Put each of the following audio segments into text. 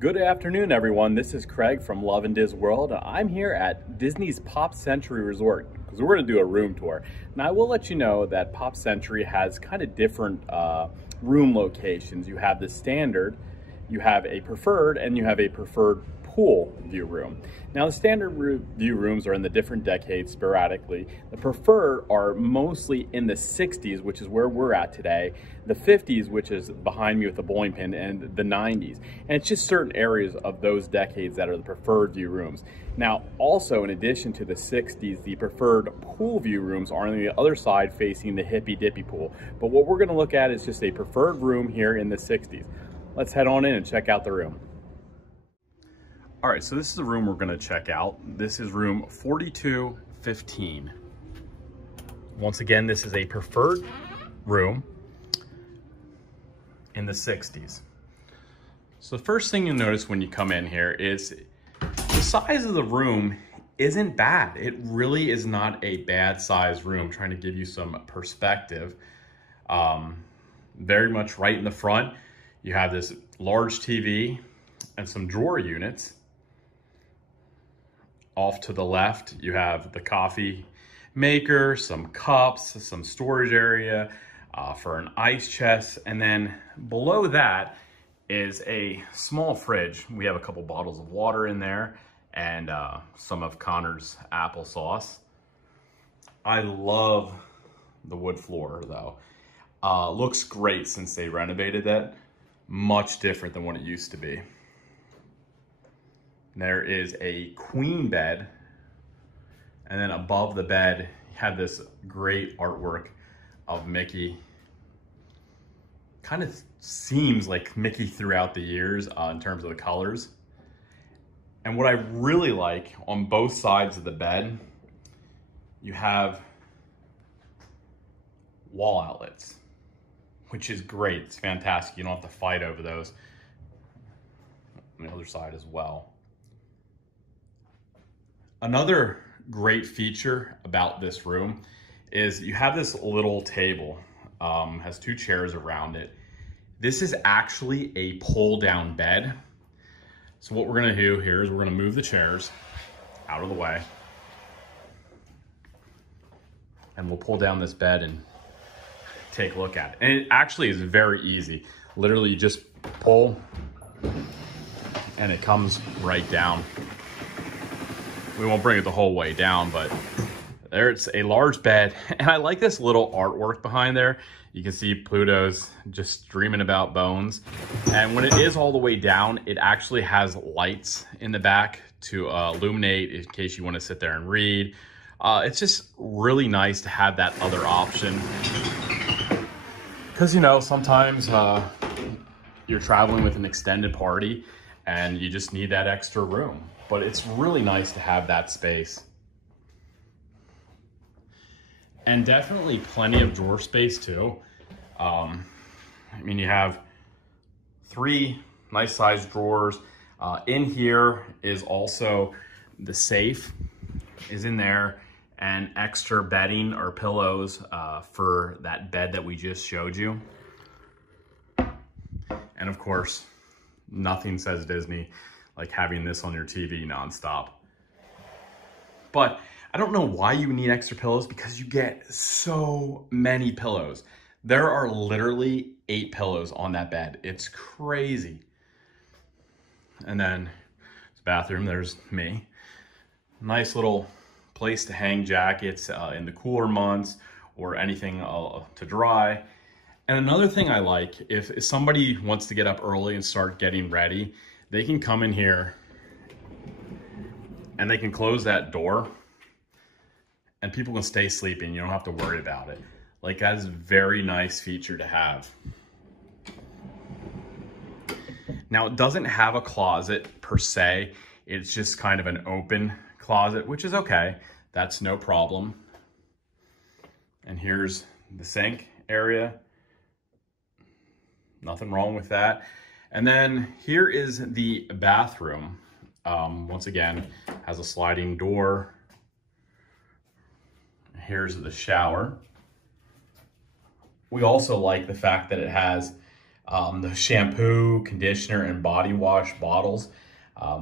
Good afternoon, everyone. This is Craig from Love and Diz World. I'm here at Disney's Pop Century Resort because we're going to do a room tour. Now, I will let you know that Pop Century has kind of different room locations. You have the standard, you have a preferred, and you have a preferred pool view room. Now, the standard view rooms are in the different decades sporadically. The preferred are mostly in the 60s, which is where we're at today, the 50s, which is behind me with the bowling pin, and the 90s. And it's just certain areas of those decades that are the preferred view rooms. Now, also in addition to the 60s, the preferred pool view rooms are on the other side facing the Hippy Dippy pool. But what we're gonna look at is just a preferred room here in the 60s. Let's head on in and check out the room. All right, so this is the room we're gonna check out. This is room 4215. Once again, this is a preferred room in the 60s. So the first thing you'll notice when you come in here is the size of the room isn't bad. It really is not a bad size room, trying to give you some perspective. Very much right in the front, you have this large TV and some drawer units. Off to the left, you have the coffee maker, some cups, some storage area for an ice chest. And then below that is a small fridge. We have a couple bottles of water in there and some of Connor's applesauce. I love the wood floor though. Looks great since they renovated that. Much different than what it used to be. There is a queen bed, and then above the bed, you have this great artwork of Mickey. Kind of seems like Mickey throughout the years in terms of the colors. And what I really like on both sides of the bed, you have wall outlets, which is great. It's fantastic. You don't have to fight over those. On the other side as well. Another great feature about this room is you have this little table, has two chairs around it. This is actually a pull down bed. So what we're gonna do here is we're gonna move the chairs out of the way and we'll pull down this bed and take a look at it. And it actually is very easy. Literally you just pull and it comes right down. We won't bring it the whole way down, but there it's a large bed. And I like this little artwork behind there. You can see Pluto's just dreaming about bones. And when it is all the way down, it actually has lights in the back to illuminate in case you want to sit there and read. It's just really nice to have that other option. Because, you know, sometimes you're traveling with an extended party and you just need that extra room. But it's really nice to have that space. And definitely plenty of drawer space too. I mean, you have 3 nice sized drawers. In here is also the safe is in there and extra bedding or pillows for that bed that we just showed you. And of course, nothing says Disney like having this on your TV nonstop. But I don't know why you need extra pillows because you get so many pillows. There are literally 8 pillows on that bed. It's crazy. And then the bathroom, there's me. Nice little place to hang jackets in the cooler months or anything to dry. And another thing I like, if somebody wants to get up early and start getting ready, they can come in here and they can close that door and people can stay sleeping. You don't have to worry about it. Like, that is a very nice feature to have. Now, it doesn't have a closet per se. It's just kind of an open closet, which is okay. That's no problem. And here's the sink area. Nothing wrong with that. And then here is the bathroom. Once again, has a sliding door. Here's the shower. We also like the fact that it has the shampoo, conditioner, and body wash bottles.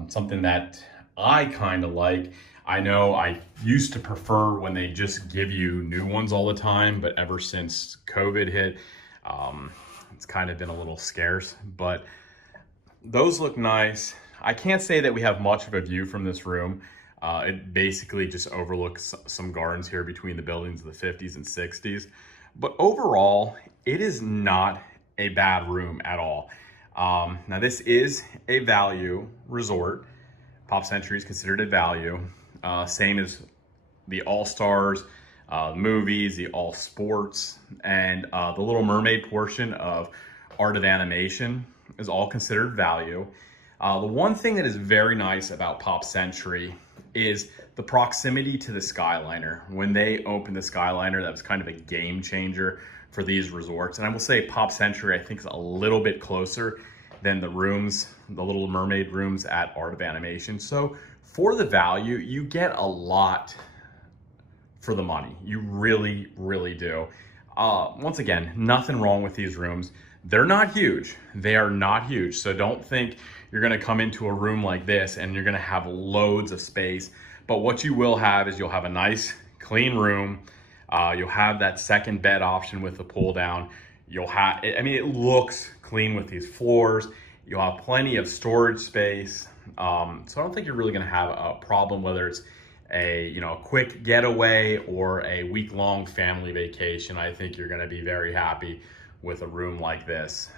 Something that I kind of like. I know I used to prefer when they just give you new ones all the time, but ever since COVID hit, it's kind of been a little scarce, but those look nice. I can't say that we have much of a view from this room. It basically just overlooks some gardens here between the buildings of the 50s and 60s. But overall, it is not a bad room at all. Now this is a value resort. Pop Century is considered a value. Same as the All-Stars, movies, the All Sports, and the Little Mermaid portion of Art of Animation is all considered value. The one thing that is very nice about Pop Century is the proximity to the Skyliner. When they opened the Skyliner, that was kind of a game changer for these resorts. And I will say Pop Century, I think, is a little bit closer than the rooms, the Little Mermaid rooms at Art of Animation. So for the value, you get a lot for the money. You really, really do. Once again, nothing wrong with these rooms. They're not huge. They are not huge. So don't think you're gonna come into a room like this and you're gonna have loads of space. But what you will have is you'll have a nice, clean room. You'll have that second bed option with the pull down. You'll have, I mean, it looks clean with these floors. You'll have plenty of storage space. So I don't think you're really gonna have a problem, whether it's a quick getaway or a week-long family vacation. I think you're gonna be very happy with a room like this.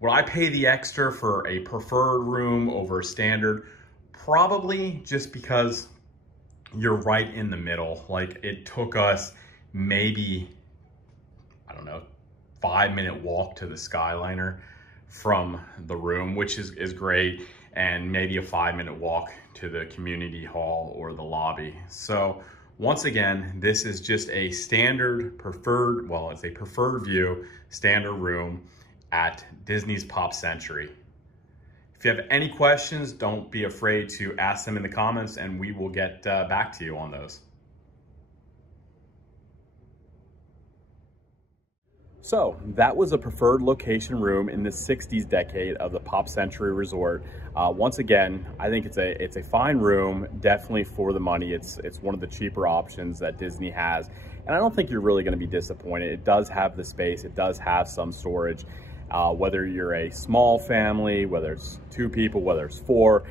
Would I pay the extra for a preferred room over a standard? Probably, just because you're right in the middle. Like, it took us maybe, I don't know, 5-minute walk to the Skyliner from the room, which is great, and maybe a 5-minute walk to the community hall or the lobby. So once again, this is just a standard preferred, well, it's a preferred view, standard room at Disney's Pop Century. If you have any questions, don't be afraid to ask them in the comments and we will get back to you on those. So that was a preferred location room in the 60s decade of the Pop Century Resort. Once again, I think it's a fine room, definitely for the money. It's one of the cheaper options that Disney has. And I don't think you're really gonna be disappointed. It does have the space, it does have some storage. Whether you're a small family, whether it's 2 people, whether it's 4,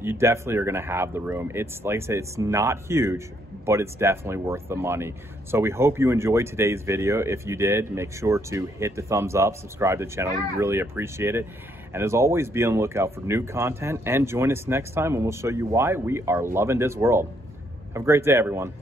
you definitely are gonna have the room. It's, like I said, it's not huge, but it's definitely worth the money. So we hope you enjoyed today's video. If you did, make sure to hit the thumbs up, subscribe to the channel. We really appreciate it. And as always, be on the lookout for new content and join us next time when we'll show you why we are loving this world. Have a great day, everyone.